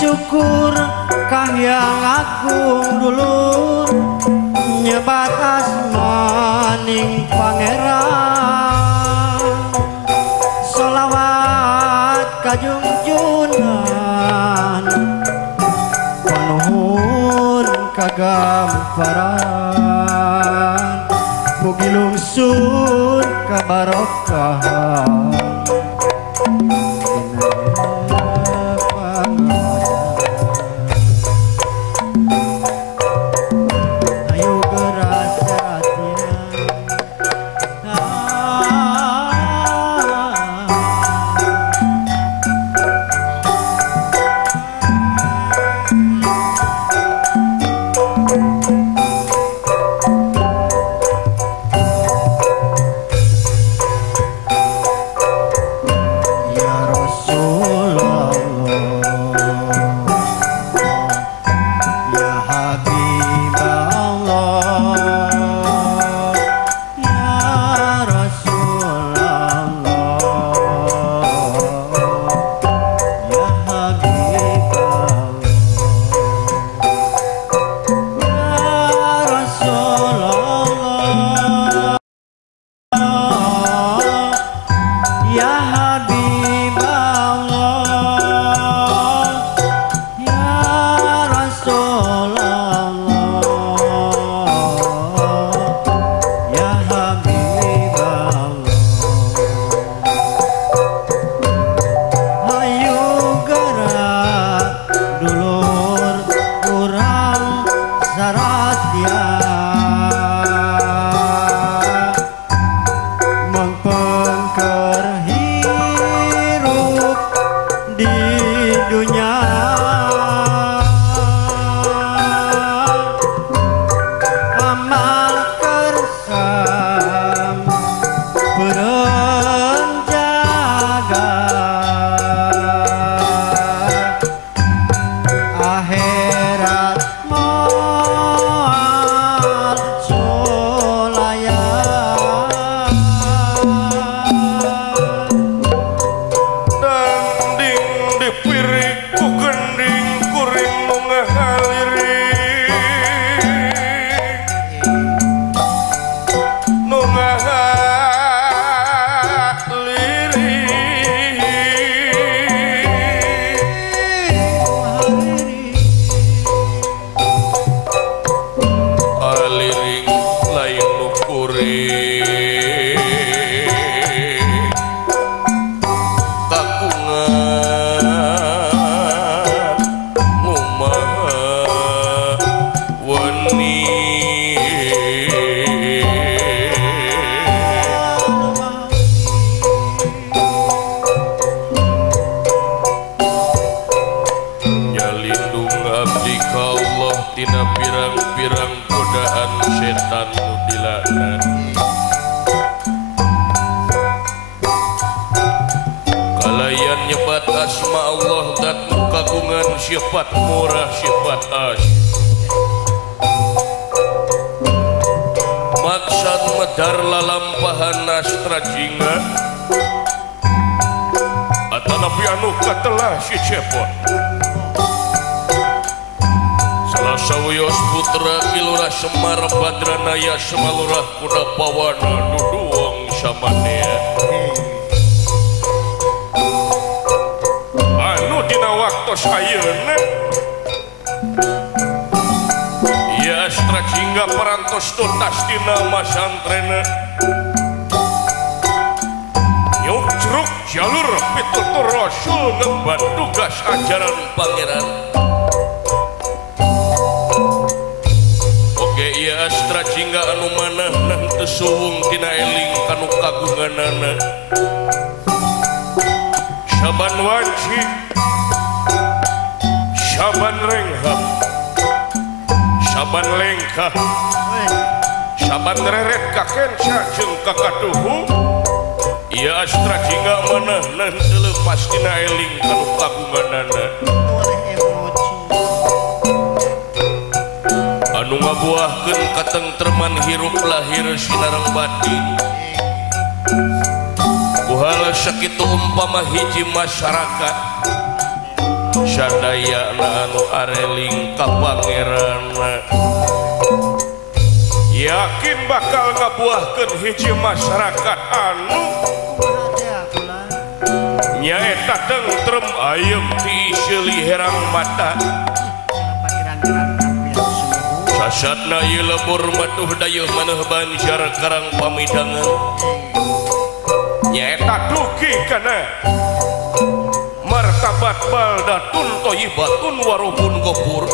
syukur Kahyang Agung dulur nyebat asmaning pangeran sholawat kajungjunan panuhun kagamparan mugi lungsur kabarokahan mengpengker pejabat asma Allah dat kagungan sifat murah sifat asyik maksad medar lalampahan nastra jingga atau nabi anu katelah si cepot Sawios putra kilurah Semar Badranaya Semalurah Kudapawana Duduang Samanea anu dina waktos ayeuna ya astra jingga parantos tuntas dina masantrena nyuk jeruk jalur pitutur rasul ngemban tugas ajaran pangeran. Iya astra jingga anu manah nanti suwung tina eling kanu kagunganana Saban wanci Saban renghap Saban lengkah Saban reret kakenca jeung kakaduhu iya astra jingga manah nanti lepas tina eling kanu kagunganana anu ngabuahkeun katengtreman hirup lahir sinareng batin kuhala sakitu umpama hiji masyarakat sadayana anu areling ka pangeranna yakin bakal ngabuahkeun hiji masyarakat anu nyaeta tentrem ayem ti seuli herang mata Satna ieu lebur matuh dayeuh maneuh banjar karang pamidangan nyaeta dugi kana martabat baldatun thayyibatun waruhun ghafur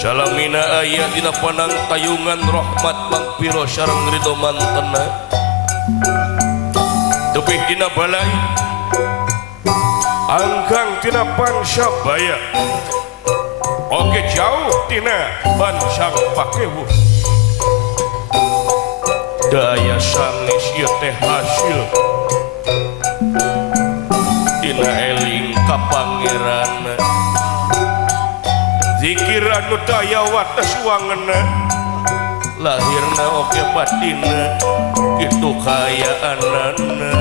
salamina aya dina panang tayungan rahmat magfirah sareng ridho mantena tepih dina balai anggang tina pangsa baya oke jauh tina bansang pakewu daya sanes ieu teh hasil tina eling ka pangeranna zikir anu daya wates wangeuna lahirna oke batinna kitu kayaanana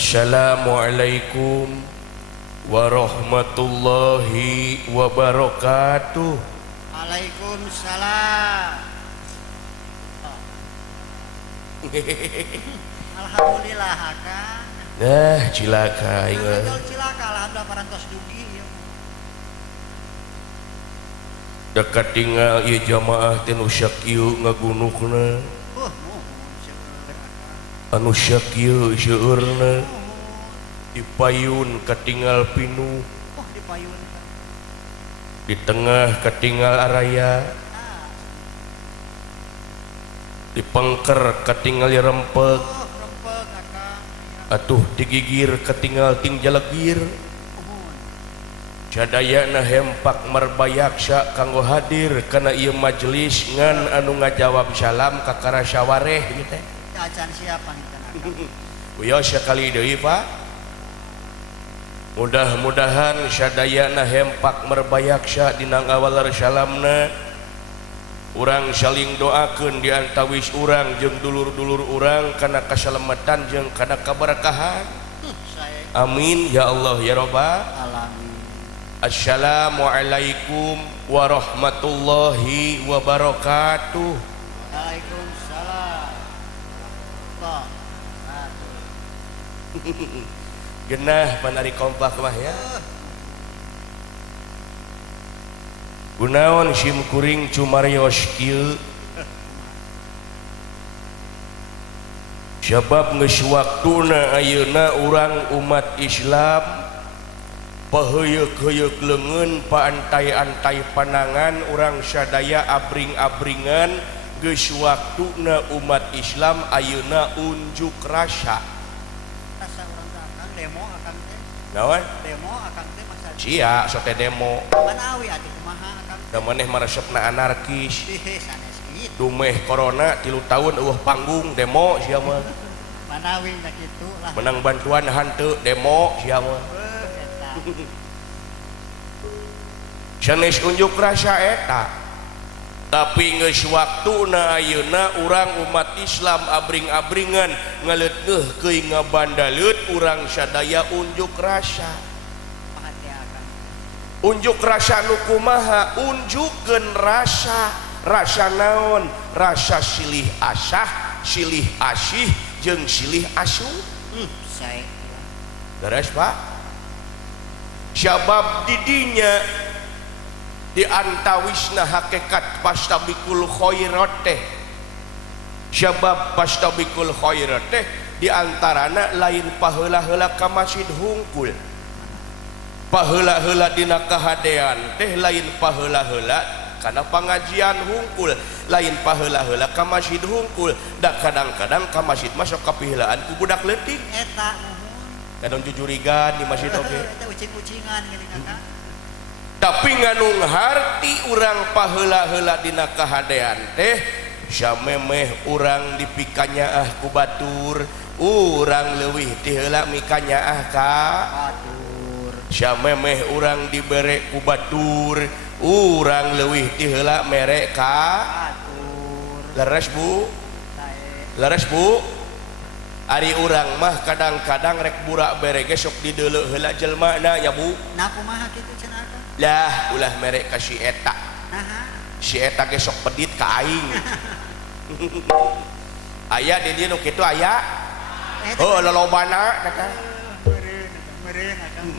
Assalamualaikum warahmatullahi wabarakatuh. Waalaikumsalam. Alhamdulillah Kang. Nah, cilaka ingat. Cilaka alhamdulillah parantos dugi ya. Dekat tinggal ieu jamaah tinu syakieu ngagunukna. Anu syakieu seueurna dipayun katinggal pinuh dipayun di tengah katinggal araya di pengker katinggal rempeg atuh digigir katinggal ting jalegir Cadayana hempak merbayaksa kanggo hadir kana ieu majelis ngan anu ngajawab salam ka kara syawareh ieu teh. Acan siapa nih kan? Uya sakali deui Pak. Mudah-mudahan sadayana hempak merbayaksa dina ngawal salamna urang saling doakeun di antawis urang jeung dulur-dulur urang kana kasalamatan jeung kana kaberkahan. Amin ya Allah ya Rabbal Alamin. Assalamualaikum warahmatullahi wabarakatuh. Waalaikumsalam. Kok. Genah panari kompak mah ya. Gunaon sim kuring cumarios kieu. Sabab geus waktuna ayeuna urang umat Islam paheyeuk-heyeuk leungeun paantai-antai panangan urang sadaya abring-abringan geus waktuna umat Islam ayeuna unjuk rasa. Rasa urang akan demo akan teh. Naon? Demo akan teh masa. Sia sok teh demo. Manawi atuh kumaha akan. Da maneh maresepna anarkis. Sanes kitu. Dumeh corona 3 tahun eueuh panggung demo sia mah. Manawi da kitu lah. Menang bantuan hanteu demo sia mah. Sanes unjuk rasa eta. Tapi geus waktuna ayeuna urang umat Islam abring-abringan ngaleuteuh keuing ngabandaleut urang sadaya unjuk rasa. Unjuk rasa nu kumaha? Unjukkeun rasa. Rasa naon? Rasa silih asah, silih asih jeung silih asuh. Sae. Beres Pak? Sabab didinya di antawisna hakikat pastabikul khairat teh. Sabab pastabikul khairat teh di antarana lain paheula-heula ka masjid hungkul. Paheula-heula dina kahadean teh lain paheula-heula kana pangajian hungkul, lain paheula-heula ka masjid hungkul. Da kadang-kadang ka masjid mah sok kapiheulaan ku budak leutik. Eta nuhun. Kadang jujurigan di masjid oge. Eta ucing-ucingan gini Kakak. Tapi nganung harti urang paheula-heula dina kahadean teh samemeh urang dipikanyaah ku batur, urang leuwih ti heula mikanyaah ka Batur. samemeh urang dibere ku batur, urang leuwih ti heula mere ka Batur. leres Bu. Sae. Leres Bu. Ari urang mah kadang-kadang rek burak bere ge sok dideuleu heula jelmana ya Bu. Nah kumaha kitu cenah Kang? Lah ulah mere ka si eta. Naha. Si eta ge sok pedit ka aing. Aya di dieu nu kitu aya. Heuh lolobana eta. Meureun Kang.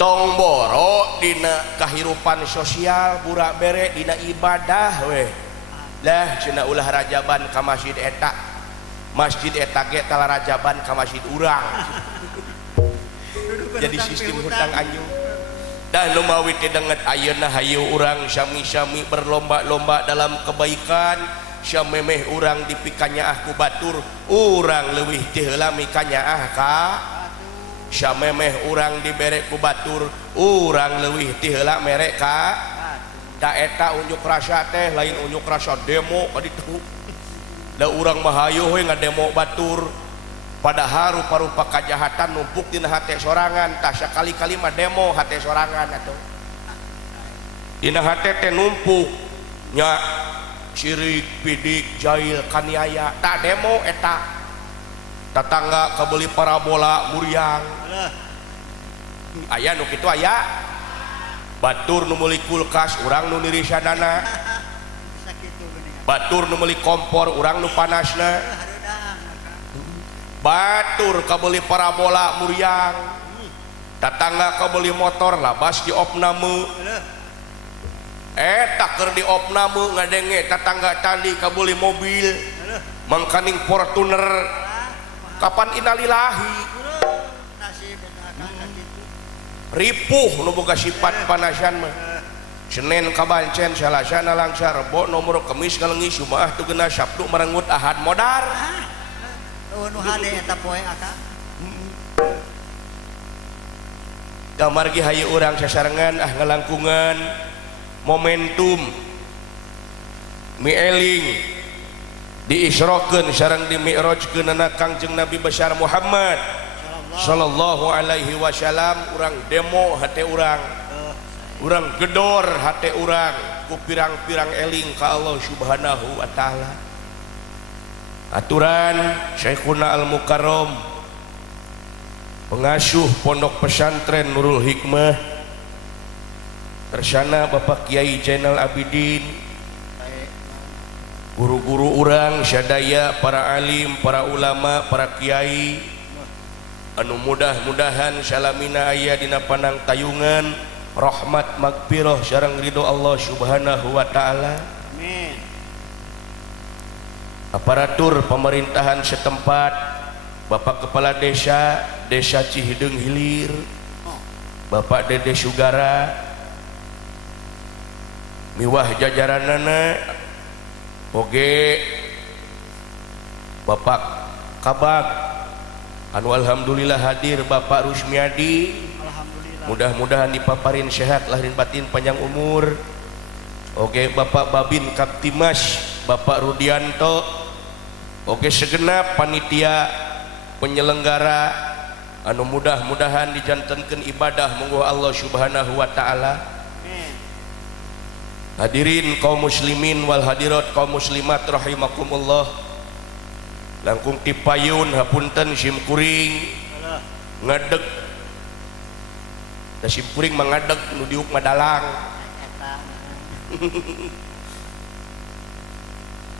Tong boro dina kahirupan sosial burak bere dina ibadah we. Lah cenah ulah rajaban ka masjid eta. Masjid eta ge tala rajaban ka masjid urang. Jadi sistem hutang anyung. Dan lumawi ti denget ayeuna hayu urang sami-sami berlomba-lomba dalam kebaikan. Samemeh urang dipikanyaah ku batur, urang leuwih ti heula mikanyaah ka samemeh urang dibere ku batur, urang leuwih ti heula mere ka da eta unjuk rasa teh lain unjuk rasa demo ka ditu. Da urang mah hayu we ngademo batur padahal rupa-rupa kajahatan numpuk dina hate sorangan. Tah sakali-kali mah demo hate sorangan atuh. Dina hate teh numpuk nya sirik, pidik, jahil, kaniaya. Tak demo eta. Tetangga kabeli parabola muriang. Aya nu kitu aya. Batur nu meuli kulkas, urang nu nirisanana. Batur nu meuli kompor, urang nu panasna. Batur kabeli parabola muriang. Tetangga kabeli motor labas di opname. Eta keur di opname ngadenge tetangga tadi kabeli mobil. Mangkaning Fortuner. Kapan innalillahi. Ripuh nu boga sifat panasan mah. Senin kabancen salasana langsa Rebo nomor Kemis ngaleungis Jumaah tugena Sabtu merenggut Ahad modar. Nu hade eta poe Akang. Kamargi hayu urang sasarengan ngalangkungan momentum mieling diisrokeun sareng dimi'rajkeun Kangjeng Nabi besar Muhammad sallallahu alaihi wasallam. Urang demo hate urang, urang gedor hate urang ku pirang-pirang eling ka Allah subhanahu wa ta'ala. Aturan Syekhuna Al-Mukarram pengasuh pondok pesantren Nurul Hikmah tersana Bapak Kiai Zainal Abidin, guru-guru urang sadaya, para alim, para ulama, para kiai anu mudah-mudahan salamina aya dina panang tayungan rahmat magfirah sareng ridho Allah subhanahu wa ta'ala. Amin. Aparatur pemerintahan setempat, Bapak Kepala Desa Cihideung Hilir, Bapak Dede Sugara, miwah jajaranana oge Bapak Kabag anu alhamdulillah hadir, Bapak Rusmiadi, Alhamdulillah. mudah-mudahan dipaparin sehat lahir batin panjang umur. Oke Bapak Babin Kaptimas, Bapak Rudianto, oke segenap panitia penyelenggara anu mudah-mudahan dijantenkeun ibadah monggo Allah subhanahu wa ta'ala. Amin. Hadirin kaum muslimin wal hadirat kaum muslimat rahimakumullah, langkung tipayun hapunten simkuring Alah. ngadeg da simkuring mangadeg nu diuk madalang Eta.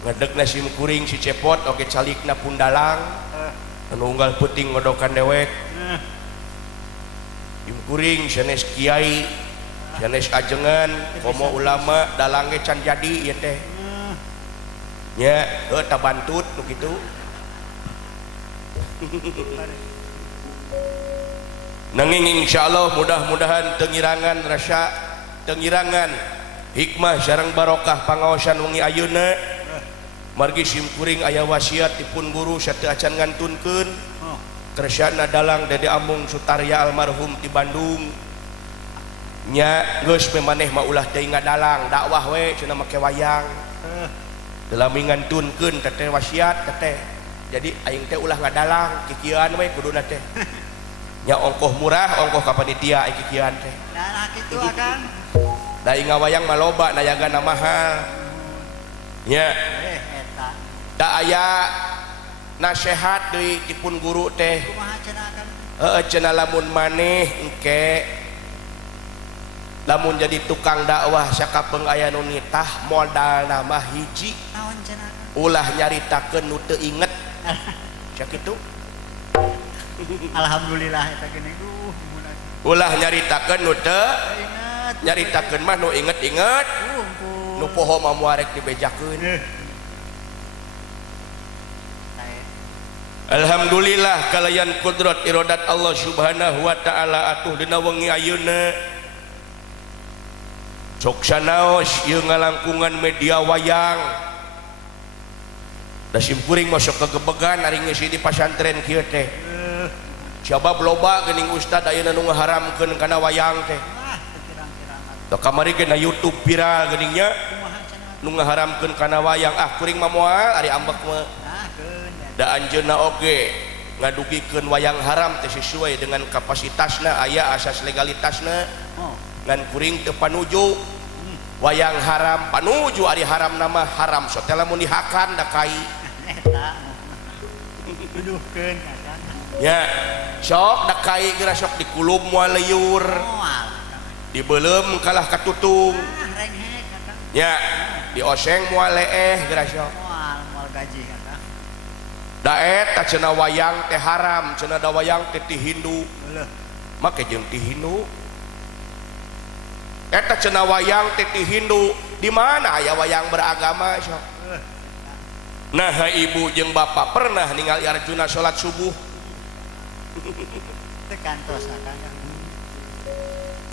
ngadeg na simkuring si cepot oke calikna pundalang anu unggal puting ngodokan dewek simkuring sanes kiai sanes ajengan komo ulama dalangge can jadi ieu teh nya eta bantut nu kitu. Nanging insyaallah mudah-mudahan tengirangan rasa tengirangan hikmah sareng barokah pangaosan wengi ayeuna margi simkuring aya wasiat dipun guru sateu acan ngantunkeun kersana dalang Dede Amung Sutarya almarhum di Bandung nya geus memaneh mah ulah teuing ngadalang dakwah we cenah make wayang delami ngantunkeun teteh wasiat teteh jadi aing teh ulah ngadalang kikieuan we kuduna teh nya ongkoh murah ongkoh ka panitia ai kikieuan teh Nah kitu Akang. da ngawayang mah loba nayagana mahal nya Eta. da aya nasehat deui dipun guru teh Kumaha cenah Akang? cenah lamun maneh engke lamun jadi tukang dakwah sakapeung aya nu nitah modalna mah hiji Naon cenah Akang? ulah nyaritakeun nu teu inget sakitu. Alhamdulillah eta gini. Ulah nyaritakeun nu teu Ingat. nyaritakeun mah nu inget-inget Kumpul. nu poho mah muarek dibejakeun. Alhamdulillah kalayan kudrat iradat Allah subhanahu wa ta'ala atuh dina wengi ayeuna sok sanaos ieu ngalangkungan media wayang da simkuring masuk kegebegan ari ngisi di pasantren kieu teh siapa loba geuning ustad ayeuna nu ngaharamkeun kana wayang teh Wah, pirang-pirang. da kamari ge na YouTube viral geuningnya Kumaha cenah? nu ngaharamkeun kana wayang kuring mah moal ari ambek mah Nah, keun ya. da anjeunna oge ngadugikeun wayang haram teh sesuai dengan kapasitasna aya asas legalitasna Oh. ngan kuring teu panuju wayang haram panuju ari haram nama haram so teh lamun dihakan da kai Eta. Duduhkeun Akang. nya sok da kai geura sok dikulum moal liur Moal. dibeuleum kalah katutung Ah, renghek Akang. nya dioseng moal leeh geura sok Moal gaji Akang. da eta cenah wayang teh haram cenah da wayang teh ti Hindu Heuh. make jeung ti Hindu eta cenah wayang teh ti Hindu di mana aya wayang beragama sok. Nah ibu jeung bapak pernah ningali Arjuna salat subuh Teu kantos Akang.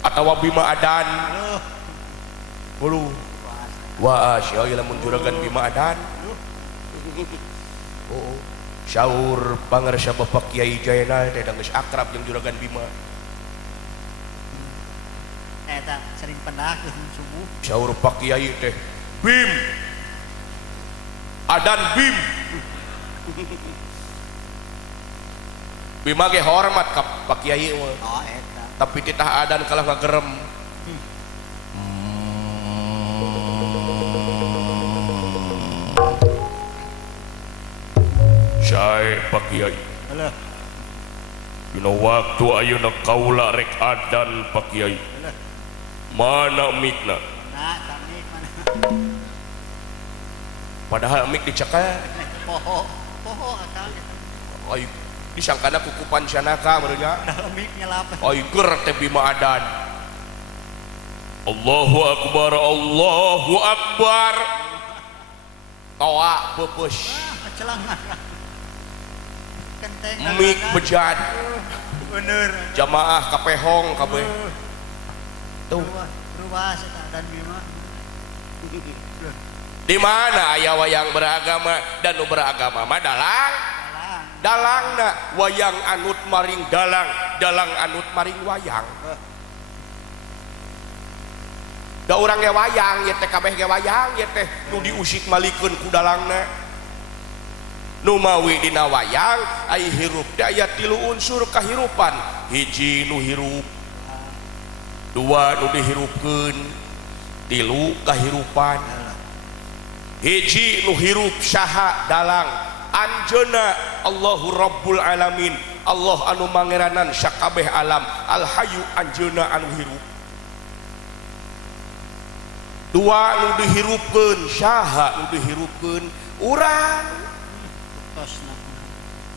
atawa Bima Adan Heuh. ulu Puasa. wah sia lamun juragan Bima Adan oh saur pangarsa Bapak Kiai Jainal teh geus akrab jeung juragan Bima pendak subuh. Saur Pak Kiai teh bim adan bim bim ge hormat ka Pak Kiai mah Oh eta. tapi titah adan kalah ngagerem Syai Pak Kiai Halo. dina waktu ayeuna kaula rek adan Pak Kiai Halo. mana mikna Nah, tamik mana? padahal mik dicekal Poho. Poho akang eta. ai disangkana kukupan sanaka merenya Dalam mik nyelap. ai ger teh bima adan Allahu akbar Allahu akbar toa peupeus Celangan. Kenteng. mik bejad Bener. jamaah kapehong kabeh tuh Ruas eta dan bima. di mana aya wayang beragama dan nu beragama mah dalang Dalang. dalangna wayang anut maring dalang dalang anut maring wayang da urang ge wayang ye teh kabeh ge wayang ye teh nu diusik malikeun ku dalangna nu mawi dina wayang ai hirup teh aya 3 unsur kahirupan hiji nu hirup dua nu dihirupkeun 3 kahirupan hiji nu hirup saha dalang anjeuna Allahu Rabbul Alamin Allah anu mangeranan sakabeh alam al hayyu anjeuna anu hirup dua nu dihirupkeun saha nu dihirupkeun urang Tosna.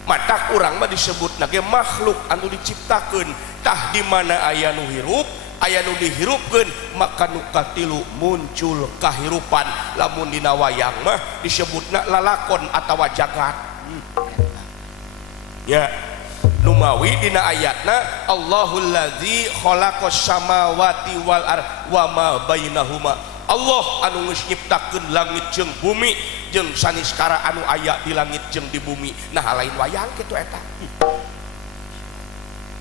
matak urang mah disebutna ge makhluk anu diciptakeun tah di mana aya nu hirup aya nu dihirupkeun maka nu katilu muncul kahirupan lamun dina wayang mah disebutna lalakon atawa jagat ya numawi dina ayatna Allahul ladzi khalaqas samawati wal ard wa ma bainahuma Allah anu geus nyiptakeun langit jeung bumi jeung saniskara anu aya di langit jeung di bumi nah lain wayang kitu eta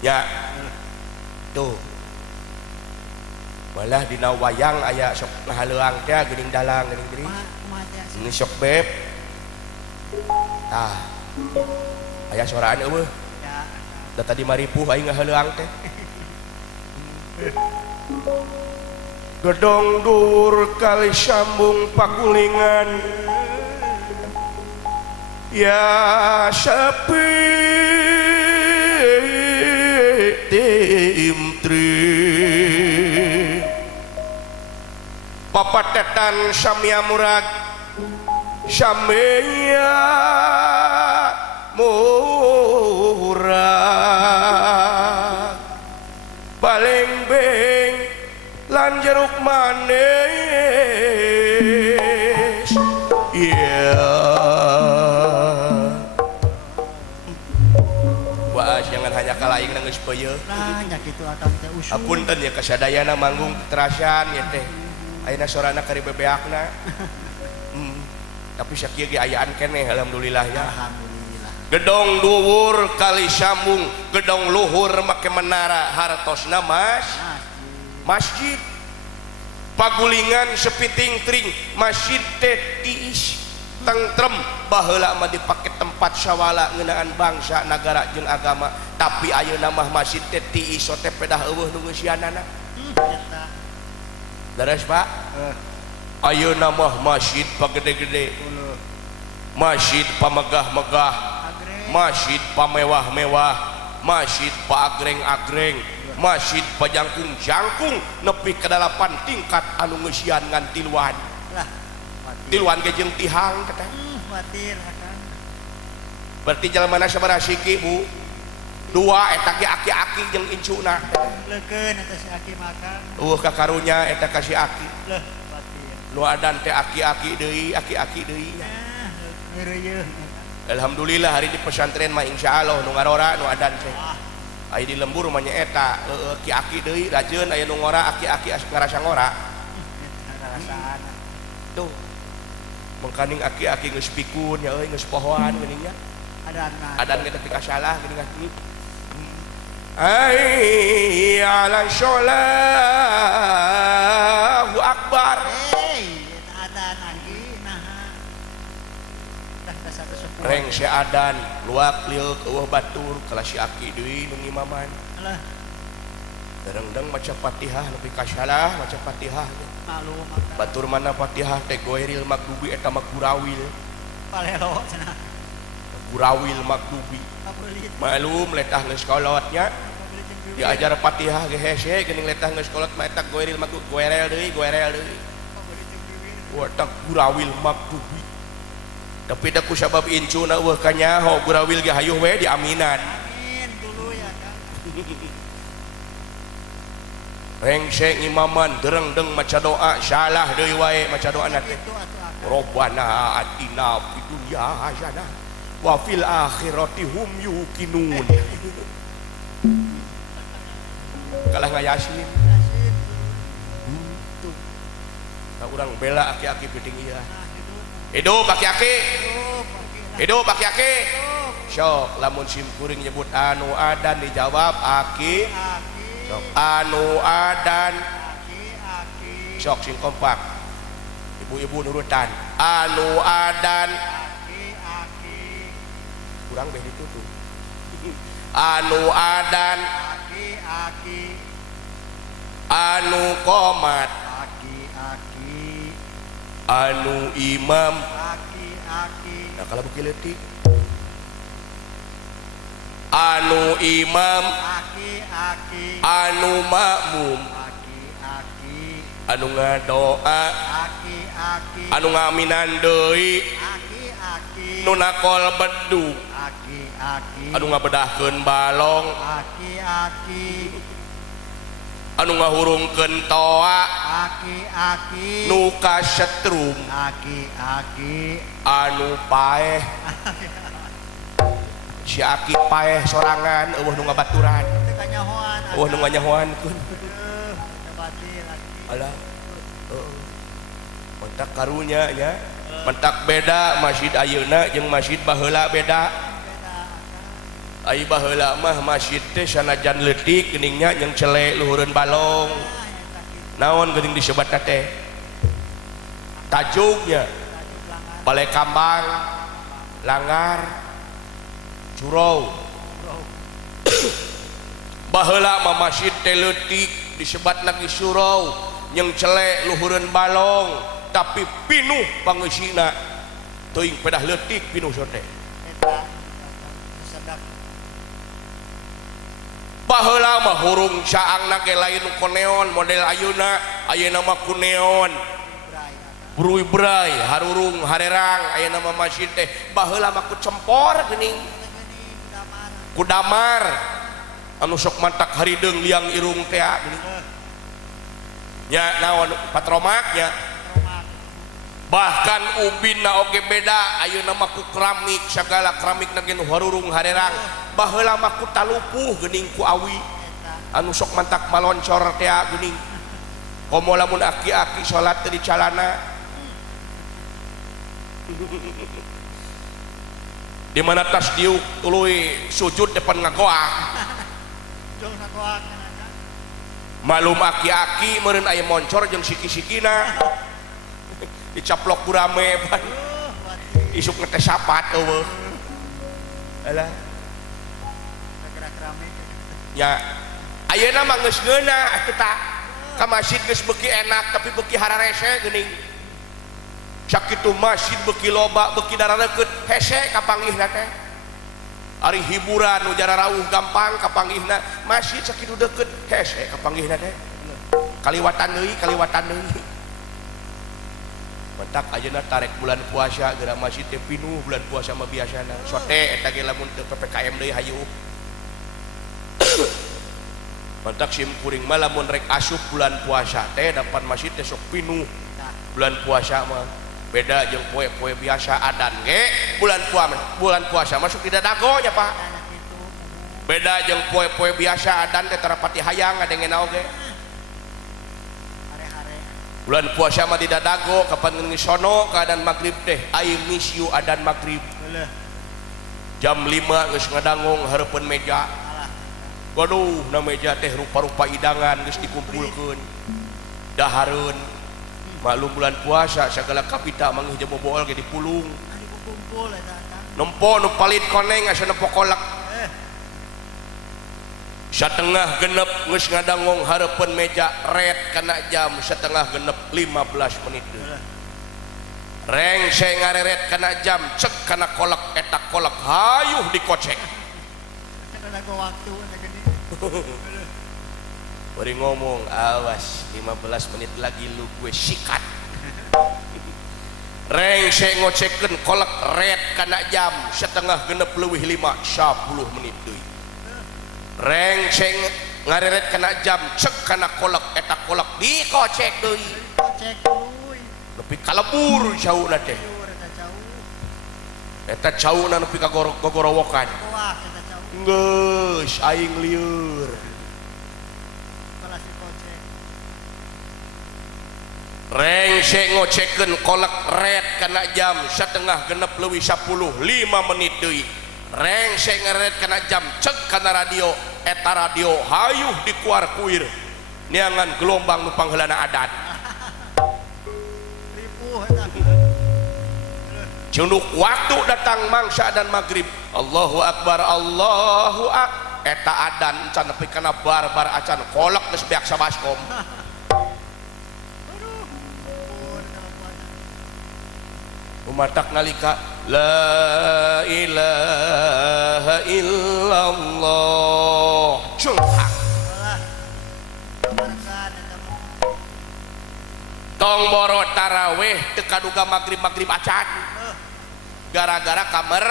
ya tuh malah dina wayang aya sok ngahaleuang teh geuning dalang geuning ini sok beb tah aya soraan eueuh da tadi maripuh aing ngahaleuang teh gedong dur kali sambung pagulingan ya sepi timtri papatetan samia murag samia murag baleng-beng lan jeruk manis wah jangan hanya kalaing nangis peuyeul Nah, nya kitu akang teh usul. apunten ya kasadayana manggung keterasan ya teh ayeuna sorana kari bebeakna tapi sakieu ge ayaan keneh alhamdulillah ya Alhamdulillah. gedong dhuwur kali sambung gedong luhur make menara hartosna masjid pagulingan sepiting tring masjid teh tiis tentrem baheula mah dipake tempat sawala ngeunaan bangsa nagara jeung agama tapi ayeuna mah masjid teh tiis teh pedah eueuh nu ngeusianana Eta. leres Pak ayeuna mah masjid pagede-gede masjid pamegah-megah Agreng. masjid pamewah-mewah masjid paagreng-agreng masjid pajangkung-jangkung nepi ke 8 tingkat anu ngeusian ngan tiluan Lah. Watir. tiluan ge jeung tihang teh Watir akang. berarti jalemana sabaraha siki Bu 2 eta ge aki-aki jeung incuna Leukeun eta si Aki makan. kakarunya eta ka si aki Leuh, watir. nu adan teh aki-aki deui aki-aki deui Nah, ngeureuyeun. alhamdulillah hari di pesantren mah insyaallah nu ngarora nu adan teh Ah, aya di lembur mah nyaeta aki-aki deui rajeun aya nu ngora aki-aki asup ngarasa ngora rasaan. tuh mengkaning aki-aki geus pikun ya euy geus pohoan geuning nya Adanna. adan ge teh kasalah geuning atuh ai ala sholat Ada satu sepuh. reng si adan luak liuk eueuh batur kala si aki deui nu ngimaman Alah, dereng-deng maca Fatihah nepi ka salah maca Fatihah malu maka. batur mana Fatihah teh goeril magdubi eta mah gurawil Palelo cenah. gurawil magdubi Kabelit. malum letah geus kolotnya Kabelit jeung bibir. diajar Fatihah ge hese geuning letah geus kolot mah eta goeril magdubi goerel deui Kabelit jeung bibir. watak gurawil magdubi tapi da ku sabab incuna eueuh ka nyaho gurawil ge hayuh we diaminan Amin dulu ya kan. rengseng imaman dereng-deng maca doa salah deui wae maca doa na teh Itu atuh akal. Robbana atina fid dunya hasanah wa fil akhirati hum yuqinun kalah ngayasin Yasin. nah urang bela aki-aki piting ieu Nah, hidup. hidup aki-aki Hidup. Aki. hidup aki-aki Hidup. sok lamun sim kuring nyebut anu adan dijawab aki Aki. sok anu adan Aki. sok sing kompak ibu-ibu nurutan anu adan Aki. kurang beh ditutup anu adan Aki. anu komat Aki. anu imam Aki. nah kalau beki leutik anu imam Aki. anu makmum Aki. anu ngadoa Aki. anu ngaminan deui Aki. nu nakol bedug Aki. anu ngabedahkeun balong Aki. anu ngahurungkeun toa Aki. nu kasetrum Aki. anu paeh si aki paeh sorangan eueuh nu ngabaturan Itu kanyahoan. eueuh nu nganyahoankeun Batil lagi. alah mentak karunya nya mentak beda masjid ayeuna jeung masjid baheula beda ai baheula mah masjid teh sanajan leutik geuningnya jeung cele luhureun balong naon geuning disebat teh tajuknya balai kambang langar curou baheula mah masjid teh leutik disebat lagi surau yang celek luhureun balong tapi pinuh pangeusina teuing pedah leutik pinuh sote Eta sedap. baheula mah hurung caangna ge lain koneon model ayeuna ayeuna mah kuneon bruy-bray harurung harerang ayeuna mah masjid teh baheula mah ku cempor geuning ku damar anu sok mantak harideung liang irung teh geuning nya naon patromaknya bahkan ubinna oge beda ayeuna mah ku keramik sagala keramik na gen harurung harerang baheula mah ku talupuh geuning ku awi anu sok mantak maloncor teh geuning komo lamun aki-aki salat teh di calana di mana tas diuk tuluy sujud depan ngagoak Jong sakoak kana. malum aki-aki meureun aya moncor jeung siki-sikina dicaplok ku rame pan isuk ngetes sapat eueuh alah Gerak rame. nya ayeuna mah geus ngeunah atuh tah ka masjid geus beuki enak tapi beuki hararese geuning sakitu masjid beuki loba beuki dararekeut hese kapanggihna teh ari hiburan nu jararawuh gampang kapanggihna masjid sakitu deukeut hese kapanggihna teh kaliwatan deui mentak ayeuna tarek bulan puasa geura masjid teh pinuh bulan puasa mah biasana sote eta ge lamun teu PPKM deui hayu mentak sim kuring mah lamun rek asup bulan puasa teh dapat masjid teh sok pinuh bulan puasa mah beda jeung poe-poe biasa adan ge bulan puasa masuk tidak dago nya Pak beda jeung poe-poe biasa adan teh tarapati hayang ngadengena oge bulan puasa mah tidak dago kapan ngisono ka adan magrib teh I miss you adan magrib jam 5 geus ngadangong hareupeun meja waduh na meja teh rupa-rupa idangan geus dikumpulkeun dahareun maklum bulan puasa segala kapita manggih jeung bobol ge dipulung kumpul eta kan. nempo nu palit koneng asa nempo kolak satengah genep geus ngadangong hareupeun meja red kana jam satengah genep 15 menit reng saya ngareret kana jam cek kana kolak eta kolak hayuh dikocek Ada waktu ada gini. bari ngomong awas 15 menit lagi lu gue sikat reng saya ngocekeun kolak red kana jam setengah genep leuwih 10 menit deui reng saya ngareret kana jam cek kana kolak eta kolak dikocek deui Cek dulu. nepi kalebur jauhna teh Eta jauh. eta cauna nepi ka gogorowokan Wah, eta jauh. geus aing lieur Kelas kocek. reng saya ngocekeun kolak red kana jam setengah genep leuwih 10 5 menit deui reng saya ngeret kana jam cek kana radio eta radio hayuh dikuar kuir niangan gelombang nu pangheulana adan Ripuh eta. cunduk waktu datang mangsa dan maghrib Allahu akbar eta adan can nepi kana bar acan kolak geus beak sabaskom umatak nalika la ilaha illallah cungkak Alah. Barakan eta mah. tong boro taraweh teu kaduga maghrib acan gara-gara kamer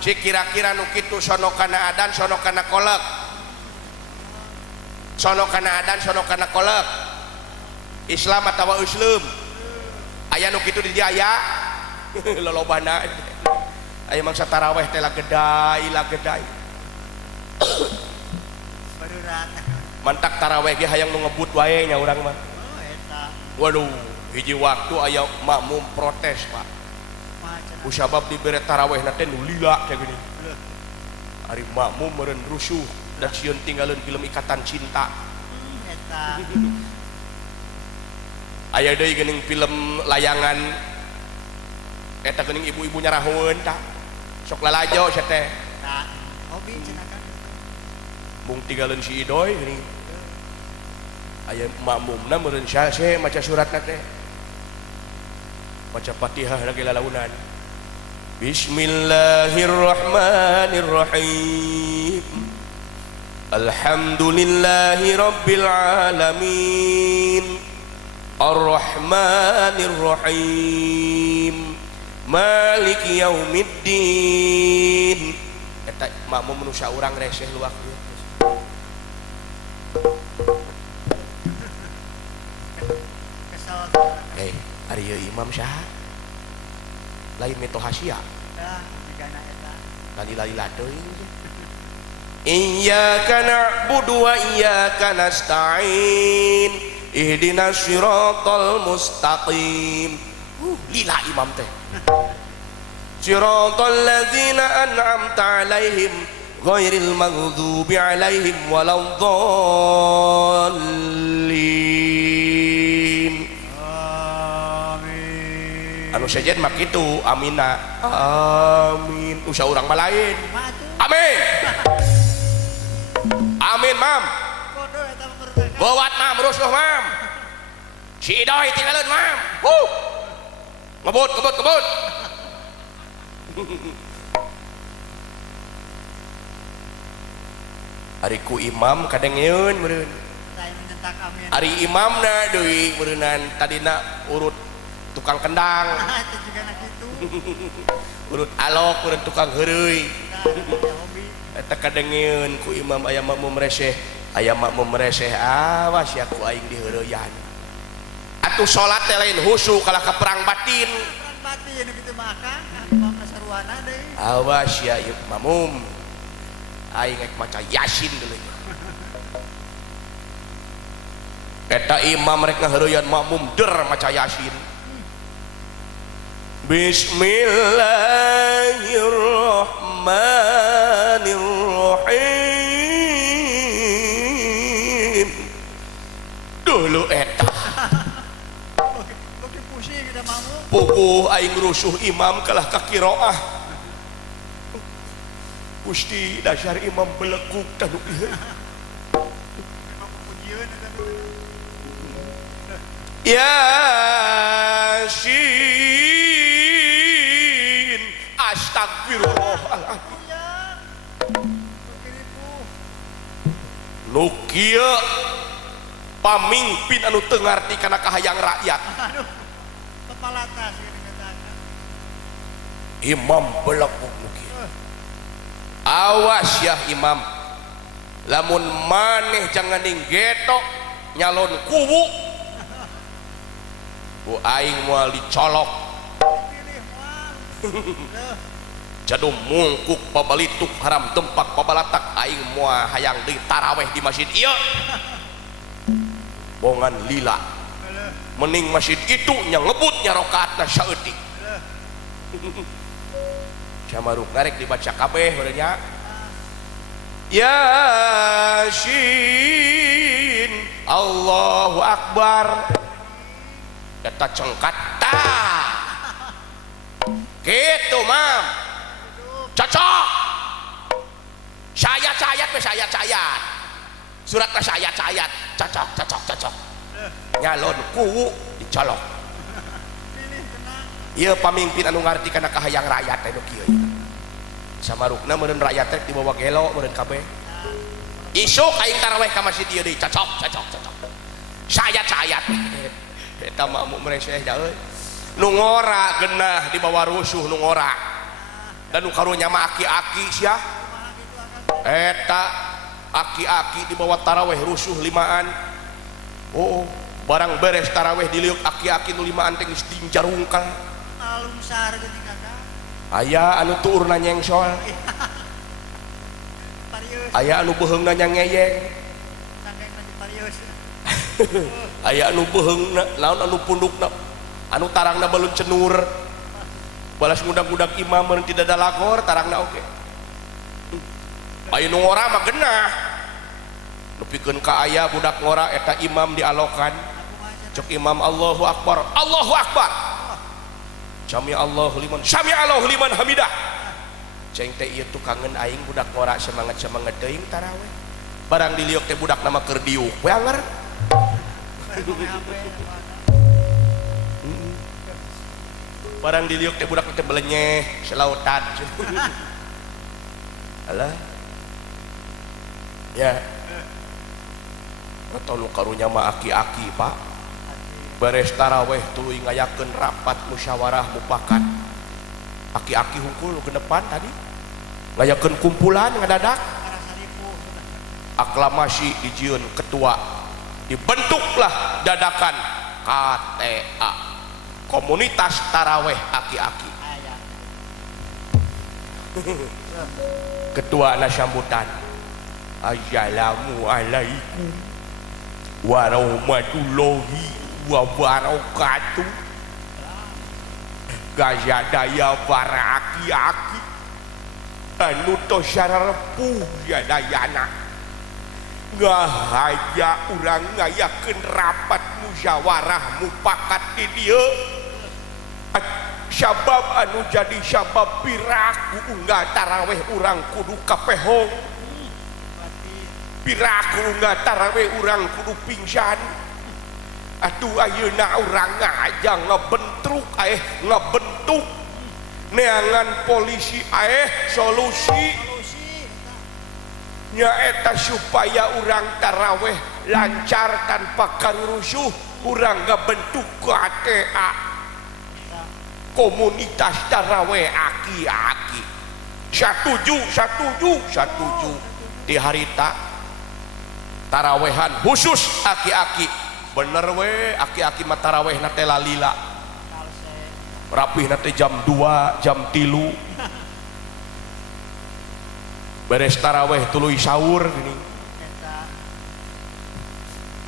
si kira-kira nu kitu sono kana adan sono kana kolak sono kana adan sono kana kolak Islam atawa Islam aya nu kitu di dia aya lolobana aya mangsa taraweh teh lagedai Barurat. mantak taraweh ge hayang nu ngebut wae nya urang mah Oh, eta. waduh hiji waktu aya makmum protes Pak Macam. usabab dibere taraweh na teh nu lila kayak gini ari makmum meureun rusuh dan sieun tinggalin film Ikatan Cinta Eta. aya deui geuning film layangan eta geuning ibu-ibu nyarahoeun tah sok lalajo sia teh Nah, hobi cenah kan. mung tinggalin si Idoy geuning aya makmumna meureun syekh maca suratna teh maca Fatihah lagi lalaunan Bismillahirrahmanirrahim Alhamdulillahi rabbil alamin Ar-Rahmanir-Rahim Maliki yaumiddin eta makmum nu saurang reseh luak ieu Kesal. ari ieu imam saha lain meto hasia Dah, digana eta. lali-lali teuing Iyyaka na'budu wa iyyaka nasta'in ihdinas siratal mustaqim lila imam teh siratal ladzina an'amta 'alaihim ghairil maghdubi 'alaihim waladdallin Amin. anu sejen mah kitu amina amin usaha urang mah lain Matu. amin amin mam Kodo eta murtad. bawat mam rusuh mam si Idoy tinggalin mam ngebut ari ku imam kadengeun meureun Saya menyentak amin. ari imamna deui meureunan tadina urut tukang kendang Itu juga nak itu. urut alok urut tukang heureuy Nah, eta hobi. eta kadengeun ku imam aya makmum reseh awas ya ku aing diheureuyan atuh salat teh lain husu kalah ka perang batin Perang batin gitu makan. Imam saruana deui. awas ya ieu makmum aing rek maca yasin deui eta imam rek ngaheureuyan makmum der maca yasin Bismillahirrahmanirrahim dulu eta Oke pusing kita mamuk. puguh aing rusuh imam kalah ka qiraah Gusti dasar imam beleguk tanu ieu Memang pemujian eta teh. Yasin astagfirullahaladzim Iya. Kiripu. nu kieu pamimpin anu teu ngarti kana kahayang rakyat Aduh. Kepala tas gini katakan. imam beleguk nu kieu awas ya imam lamun maneh jangan getok nyalon kubu ku aing moal dicolok Pilih moal. jadu mungkuk pabalituk haram tempak pabalatak aing moal hayang deui taraweh di masjid ieu bongan lila mending masjid itu nya ngebut nya rakaatna saeutik Camaruk ngarek dibaca kabeh urangnya Yasin Allahu Akbar eta cengkat gitu mam cocok sayat-sayat we sayat-sayat surat ke sayat-sayat cocok nyalon kuwu dicolok Pilih tenang. ieu pamimpin anu ngarti kana kahayang rakyat anu kieu samarukna meureun rakyat teh dibawa gelo meureun kabeh isuk aing taraweh ka masjid ieu deui cocok sayat-sayat eta mah mu mereseh da euy nu ngora geunah dibawa rusuh nu ngora dan nu karunya mah aki-aki sia eta aki-aki dibawa taraweh rusuh limaan oh barang beres taraweh diliuk aki-aki nu limaan teh geus dinjarungkal Alum sar geuning kakak. aya anu tuurna nyengsol Parius. aya anu beheungna nyangeyeng Sanggengna di parius. aya anu beheungna naon anu pundukna anu tarangna balun cenur balas ngudag-ngudag imam meureun tidak ada lagor tarangna oge aya nu ngora mah geunah nepikeun ka aya budak ngora eta imam dialokan cek imam Allahu Akbar Sami Allahu liman hamidah ceng teh ieu tukangeun aing budak ngora semangat teuing taraweh barang diliuk teh budak nama keur diuk we anger barang diliuk teh budak teh belenyeh selautan alah ya atau nu karunya mah aki-aki pak beres taraweh tuluy ngayakeun rapat musyawarah mufakat aki-aki hungkul ke depan tadi ngayakeun kumpulan ngadadak aklamasi dijieun ketua dibentuklah dadakan KTA komunitas taraweh aki-aki ketua nasambutan assalamualaikum warahmatullahi wabarakatuh gajadaya para aki-aki anu tos sarepuh jadayana ngahaya urang ngayakeun rapat musyawarah mufakat di dieu sabab anu jadi sabab piraku unggah taraweh urang kudu kapehong piraku unggah taraweh urang kudu pingsan atuh ayeuna urang ngajang ngebentruk ngebentuk neangan polisi solusi nyaeta supaya urang taraweh lancar tanpa karusuh urang ngebentuk KTA komunitas taraweh aki-aki satuju di harita tarawehan khusus aki-aki bener we aki-aki mah taraweh nate lalila rapih nate jam 2 jam 3 beres taraweh tuluy sahur gini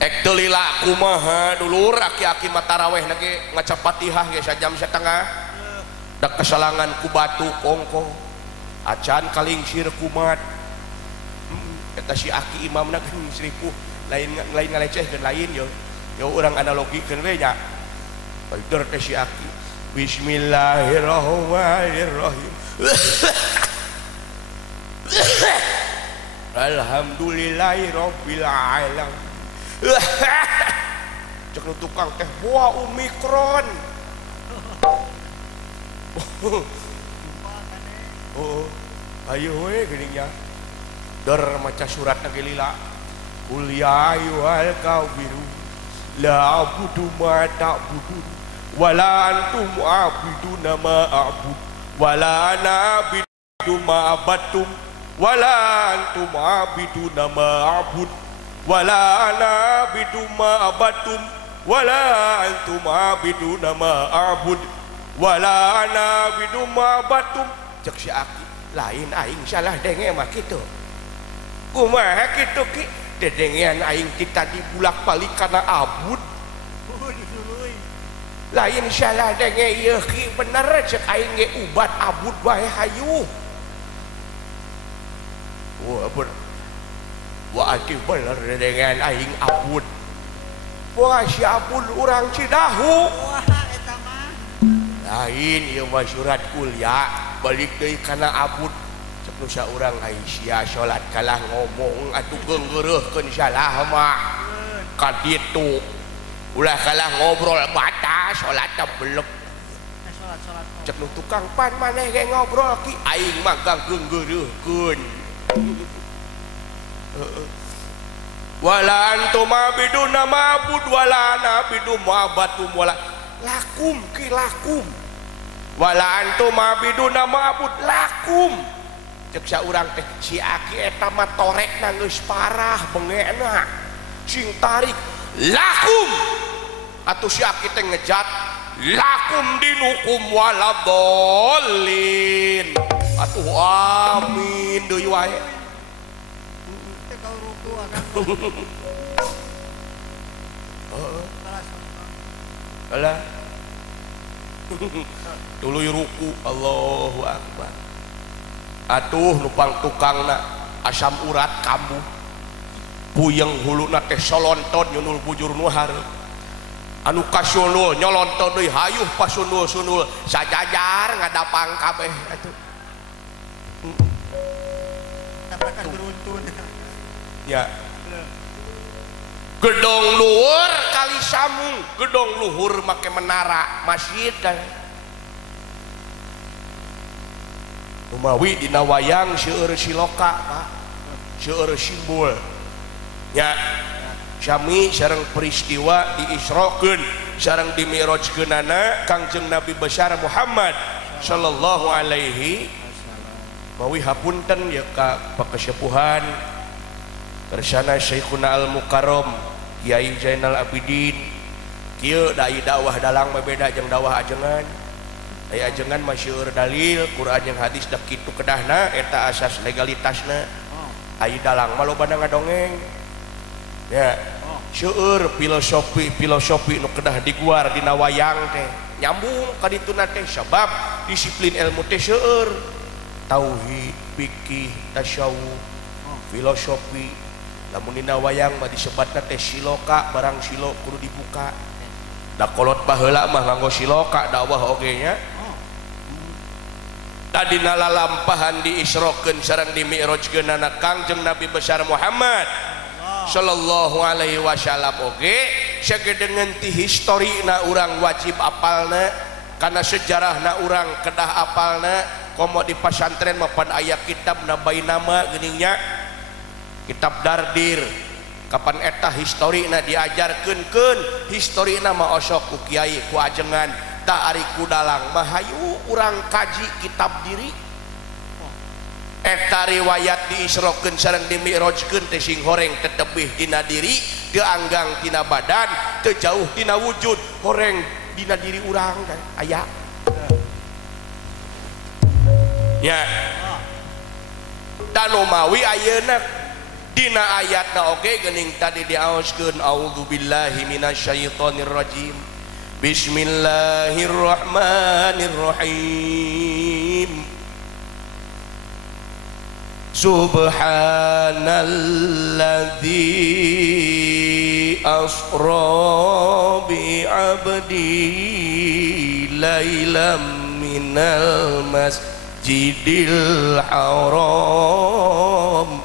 ek teu lila kumaha dulur aki-aki mah taraweh nage ngaca Fatihah ge sajam setengah dak kesalangan ku batu kongko acan kalingsir kumat eta si aki imamna geus seripuh lain ngalecehkeun lain yo urang analogikeun we nya beuder teh si aki Bismillahirrahmanirrahim. Alhamdulillahirabbil alamin. Cek nu tukang teh buah Omikron. Oh, ayo we geuning nya. Der maca surat Nagilila. Qul ya ayyuhal kafirun la a'budu ma ta'budun wala antum a'buduna ma a'bud wala ana a'budu ma abattum wala antum a'buduna ma a'bud wala ana a'budu ma abattum wala antum a'buduna ma a'bud wala ana a'budu ma abattum. Cek si aki lain aing salah denge mah kitu. Kumaha kitu ki? Dedengean aing kita dibulak-balik karena abud. Lain salah denge ieu ki bener cek aing ge ubat abud wae hayu. Wah bener. Wah ati bener dedengean aing abud. Wah si abud urang Cidahu. Wah eta mah. Lain ieu mah surat kuliah balik deui kana abud. Nusa urang Aisyah salat kalah ngomong atuh geunggeureurkeun salah mah ka ditu ulah kalah ngobrol bata salat teh belek Salat. cek nu tukang pan maneh ge ngobrol ki aing mah geunggeureurkeun wala antum abiduna ma'bud wala ana abidu ma'batum wala lakum ki lakum wala antum abiduna ma'bud lakum. Cek saurang teh si aki eta mah torekna geus parah bengena sing tarik lakum atuh si aki teh ngejat lakum dinukum waladallin atuh amin deui wae Teh kau ruku akan. alah tuluy ruku Allahu akbar. Atuh nupang tukangna asam urat kambuh puyeng huluna teh solonton nyunul bujur nu hareup anu kasunul nyolonton deui hayuh pasunul-sunul sajajar ngadapang kabeh atuh Tabrakan beruntun. ya gedong luhur kali samu gedong luhur make menara masjid dan umawi dina wayang seueur siloka Pak seueur simbol nya sami sareng peristiwa diisrokeun sareng dimi'rajkeunana Kangjeng Nabi besar Muhammad sallallahu alaihi mawi hapunten ya ka pakesepuhan bersana Syekhuna Al-Mukarram Kiai Zainal Abidin kieu dai dakwah dalang beda jeung dakwah ajengan. Aya ajengan masyhur dalil Quran yang hadis dak kitu kedahna eta asas legalitasna. Ai dalang mah loba ngadongeng. Ya, seueur filosofi nu kedah diguar dina wayang teh. Nyambung ka dituna teh sabab disiplin ilmu teh seueur. Tauhid, fikih, tasyawuf, filosofi. Lamun dina wayang mah disebatna teh siloka barang silo kudu dibuka. Da kolot baheula mah nganggo siloka dakwah oge nya. Tadina lalampahan diisrokeun sareng dimi'rajkeunana Kangjeng Nabi besar Muhammad sallallahu alaihi wasallam oge sagedengan ti historina urang wajib apalna kana sejarahna urang kedah apalna komo di pasantren mah pan aya kitabna bainama geuning nya kitab Dardir kapan eta historina diajarkeun historina mah osok ku kiai ku ajengan ta ari ku dalang mah hayu urang kaji kitab diri eta riwayat diisrokeun sareng dimi'rajkeun teh sing horeng tetebih dina diri teu anggang tina badan teu jauh tina wujud horeng dina diri urang aya nya tanu mawi ayeuna dina ayatna oge geuning tadi diaoskeun a'udzubillahi minasyaitonir rajim bismillahirrahmanirrahim subhanalladzi asra bi 'abdihi lailam minal masjidil haram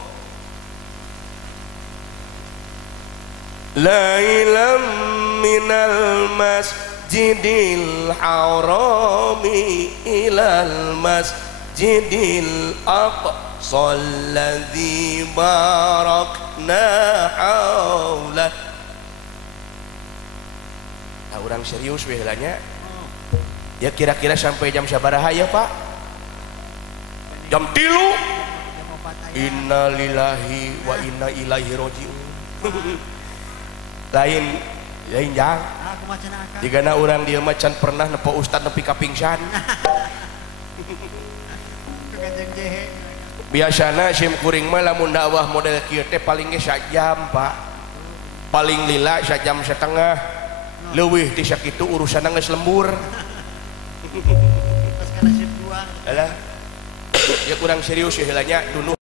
lailam minal masjidil harami ilal masjidil aqsa alladzi barakna haulah. Nah, orang serius weh lanya. Ya kira-kira sampai jam sabaraha ya Pak? Jam 3. Inna lillahi wa inna ilaihi rajiun. lain jang. Aku macan akan. Jigana orang dia macan pernah nepo ustad nepi ka pingsan. Kejeng jehe. Biasana sim kuring mah lamun dakwah model kieu teh paling ge sajam Pak. Paling lila sajam setengah. Leuwih ti sakitu urusanna geus lembur. Terus kana sip 2. Alah. Ya kurang serius ya hilanya dunuh